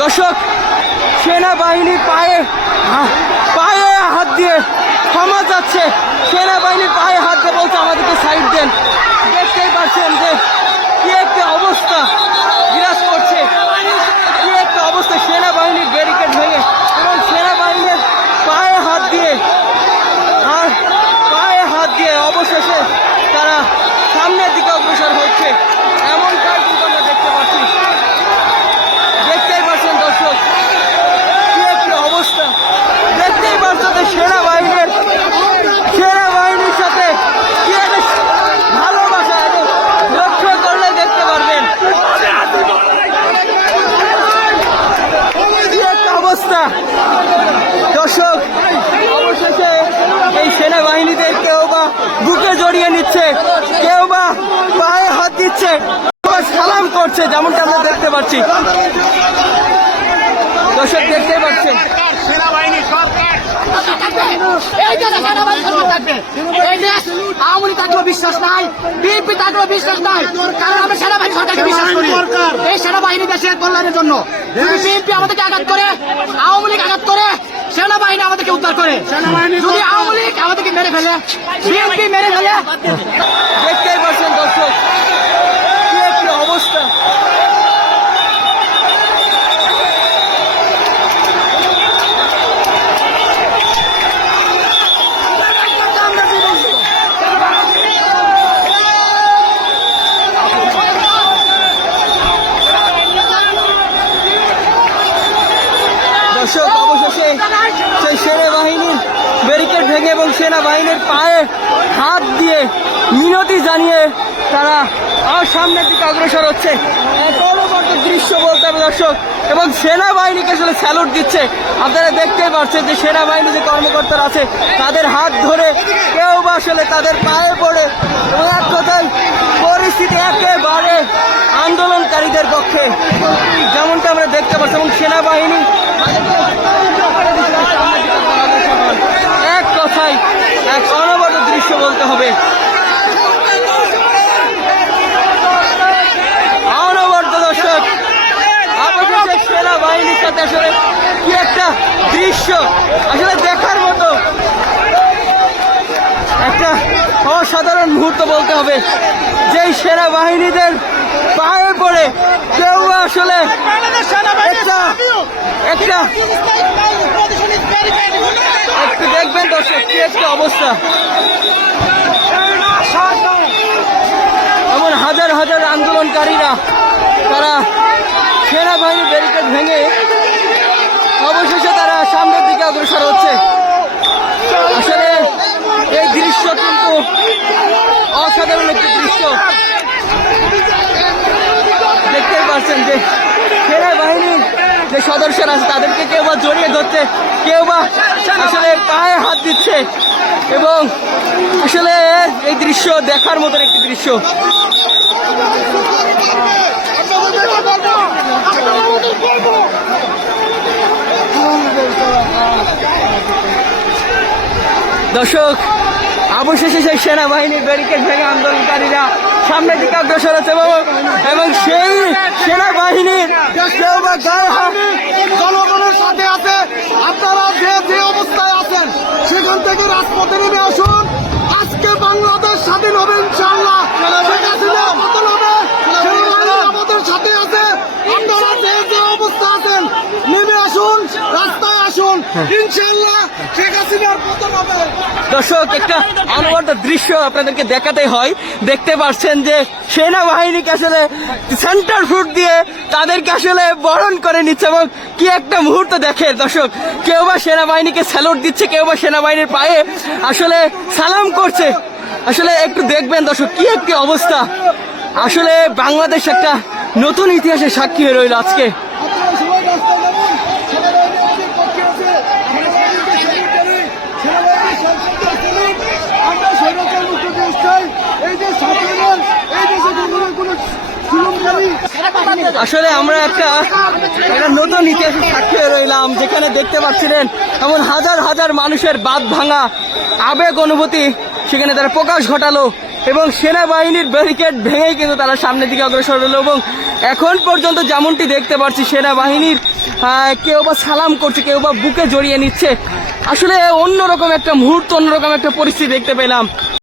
দর্শক, সেনাবাহিনীর পায়ে হাত দিয়ে ক্ষমা যাচ্ছে, সেনাবাহিনীর পায়ে হাত দিয়ে বলছে আমাদেরকে সাইড দেন। দেখতেই পাচ্ছেন যে কি একটা অবস্থা বিরাজ করছে, কি একটা অবস্থা। সেনাবাহিনীর ব্যারিকেড ভেঙে এবং সেনাবাহিনীর পায়ে হাত দিয়ে অবশেষে তারা সামনের দিকে অগ্রসর হচ্ছে, এমনটাই কিন্তু আমরা দেখতে পাচ্ছি। দেখতেই পাচ্ছেন দর্শক, কি একটা অবস্থা। দেখতেই পাচ্ছেন যে সেনাবাহিনীর সাথে কি একটা ভালোবাসা, লক্ষ্য করলে দেখতে পারবেন কি একটা অবস্থা। দর্শক, অবশেষে এই সেনাবাহিনীদের কেউ বা বুকে জড়িয়ে নিচ্ছে, কেউ বা পায়ে হাত দিচ্ছে, সালাম করছে, যেমনটা আমরা দেখতে পাচ্ছি। দর্শক দেখতেই পাচ্ছেন আওয়ামী লীগ থাকলেও বিশ্বাস নাই, বিএনপি থাকলেও বিশ্বাস নাই, কারণ আমরা সেনাবাহিনী সরকারকে বিশ্বাস করি। এই সেনাবাহিনী দেশের কল্যাণের জন্য বিএনপি আমাদেরকে আঘাত করে, আওয়ামী লীগ আঘাত করে, সেনাবাহিনী আমাদেরকে উদ্ধার করে। যদি আওয়ামী লীগ আমাদেরকে মেরে ফেলে, বিএনপি মেরে ফেলে। দেখতেই পাচ্ছেন দর্শক, কি একটা অবস্থা। দর্শক, অবশেষে সেই সেনাবাহিনীর ব্যারিকেড ভেঙে এবং সেনাবাহিনীর পায়ে হাত দিয়ে মিনতি জানিয়ে তারা আর সামনের দিকে অগ্রসর হচ্ছে। পরবর্তী দৃশ্য বলতে হবে দর্শক, এবং সেনাবাহিনীকে আসলে স্যালুট দিচ্ছে। আপনারা দেখতেই পাচ্ছেন যে সেনাবাহিনী যে কর্মকর্তারা আছে তাদের হাত ধরে, কেউ বা আসলে তাদের পায়ে পড়ে, এবং এক কথায় পরিস্থিতি একেবারে আন্দোলনকারীদের পক্ষে, যেমনটা আমরা দেখতে পাচ্ছি। এবং সেনাবাহিনী এক কথায় এক অনবদ্য দৃশ্য বলতে হবে, অনবদ্য। দর্শক, অবশেষে সেনাবাহিনীর সাথে আসলে কি একটা দৃশ্য, আসলে দেখার মতো একটা অসাধারণ মুহূর্ত বলতে হবে। যেই সেনাবাহিনীদের পায়ে পড়ে কেউ আসলে একটা একটু দেখবেন দর্শক, কি একটা অবস্থা। এমন হাজার হাজার আন্দোলনকারীরা তারা সেনাবাহিনীর ব্যারিকেড ভেঙে অবশেষে তারা সামনের দিকে অগ্রসর হচ্ছে। আসলে এই দৃশ্য কিন্তু অসাধারণ একটি দৃশ্য। দেখতেই পাচ্ছেন যে সেনাবাহিনীর যে সদস্যরা আছে তাদেরকে কেউ বা জড়িয়ে ধরছে, কেউ বা আসলে পায়ে হাত দিচ্ছে, এবং আসলে এই দৃশ্য দেখার মতন একটি দৃশ্য। দর্শক, অবশেষে সেই সেনাবাহিনীর ব্যারিকেড ভেঙে আন্দোলনকারীরা সামনের দিকে অগ্রসর হচ্ছে, এবং সেই সেনাবাহিনীর কেউ বা গায়ে হাত জনগণের সাথে আছে। আপনারা যে অবস্থায় আছেন সেখান থেকে রাজপথে নেমে আসুন। আজকে বাংলাদেশ স্বাধীন হবে ইনশাআল্লাহ। শেখ হাসিনা পতন হবে, সেনাবাহিনী আমাদের সাথে আছে। আপনারা যে অবস্থা আছেন নেমে আসুন, রাস্তায় আসুন, ইনশাআল্লাহ শেখ হাসিনার পতন হবে। দর্শক, একটা অনবদ্য দৃশ্য আপনাদেরকে দেখাতে হয়। দেখতে পাচ্ছেন যে সেনাবাহিনীকে আসলে সেন্টার ফুট দিয়ে তাদেরকে আসলে বরণ করে নিচ্ছে, এবং কি একটা মুহূর্ত দেখে দর্শক। কেউ বা সেনাবাহিনীকে স্যালুট দিচ্ছে, কেউ বা সেনাবাহিনীর পায়ে আসলে সালাম করছে। আসলে একটু দেখবেন দর্শক, কি একটি অবস্থা। আসলে বাংলাদেশ একটা নতুন ইতিহাসের সাক্ষী হয়ে রইল আজকে। আসলে আমরা একটা নতুন ইতিহাসের সাক্ষী হয়ে রইলাম, যেখানে দেখতে পাচ্ছিলেন এমন হাজার হাজার মানুষের বাঁধ ভাঙা আবেগ অনুভূতি সেখানে তারা প্রকাশ ঘটালো। এবং সেনাবাহিনীর ব্যারিকেড ভেঙেই কিন্তু তারা সামনের দিকে অগ্রসর হলো। এবং এখন পর্যন্ত যেমনটি দেখতে পাচ্ছি সেনাবাহিনীর কেউ বা সালাম করছে, কেউ বা বুকে জড়িয়ে নিচ্ছে। আসলে অন্যরকম একটা মুহূর্ত, অন্যরকম একটা পরিস্থিতি দেখতে পেলাম।